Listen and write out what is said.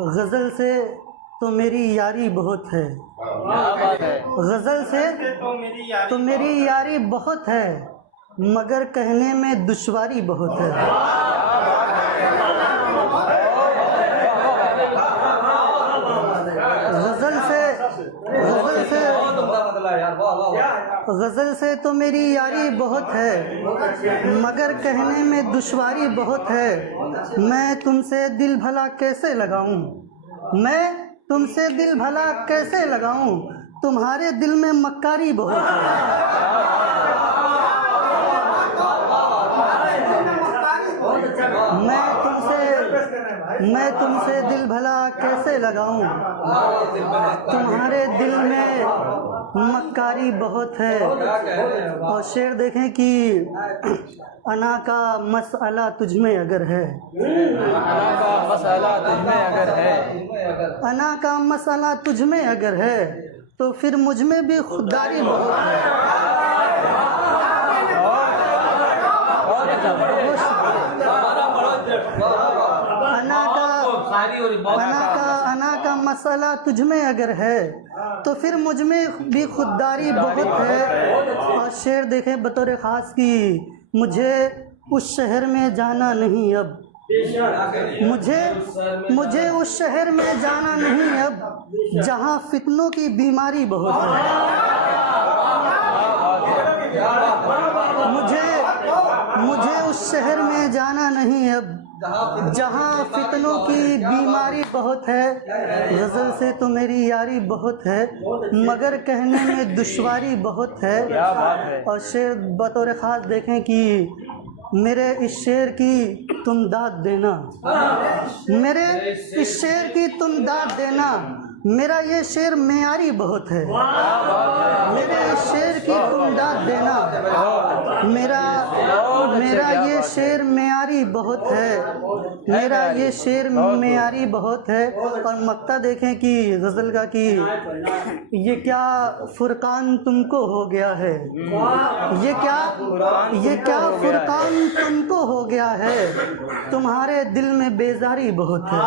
गज़ल से तो मेरी यारी बहुत है। गज़ल से तो मेरी यारी बहुत है, मगर कहने में दुश्वारी बहुत है। गज़ल से तो मेरी यारी बहुत है, मगर कहने में दुश्वारी बहुत है। मैं तुमसे दिल भला कैसे लगाऊं, मैं तुमसे दिल भला कैसे लगाऊं, तुम्हारे दिल में मक्कारी बहुत है। मैं तुमसे दिल भला कैसे लगाऊं, तुम्हारे दिल में मक्कारी बहुत है। और शेर देखें कि अना का मसला तुझमें अगर है, अना का मसला तुझमें अगर है, तो फिर मुझमें भी खुददारी बहुत है। अना का मसला तुझमें अगर है, तो फिर मुझमें भी खुददारी बहुत है। और शेर देखें बतौर ख़ास की, मुझे उस शहर में जाना नहीं अब, मुझे उस शहर में जाना नहीं अब, जहाँ फितनों की बीमारी बहुत है। मुझे उस शहर में जाना नहीं अब, जहाँ फितनों की बीमारी बहुत है। गज़ल से तो मेरी यारी बहुत है, मगर कहने में दुश्वारी बहुत है। और शेर बतौर ख़ास देखें कि मेरे इस शेर की तुम दाद देना, मेरे इस शेर की तुम दाद देना, मेरा ये शेर मेयारी बहुत है। मेरे इस शेर की तुम दाद देना, मेरा ये शेर मेयारी बहुत है, मेरा ये शेर मेयारी बहुत है। और मक्ता देखें कि गज़ल का कि ये क्या फुरकान तुमको हो गया है, ये क्या फुरकान तुमको हो गया है, तुम्हारे दिल में बेजारी बहुत है।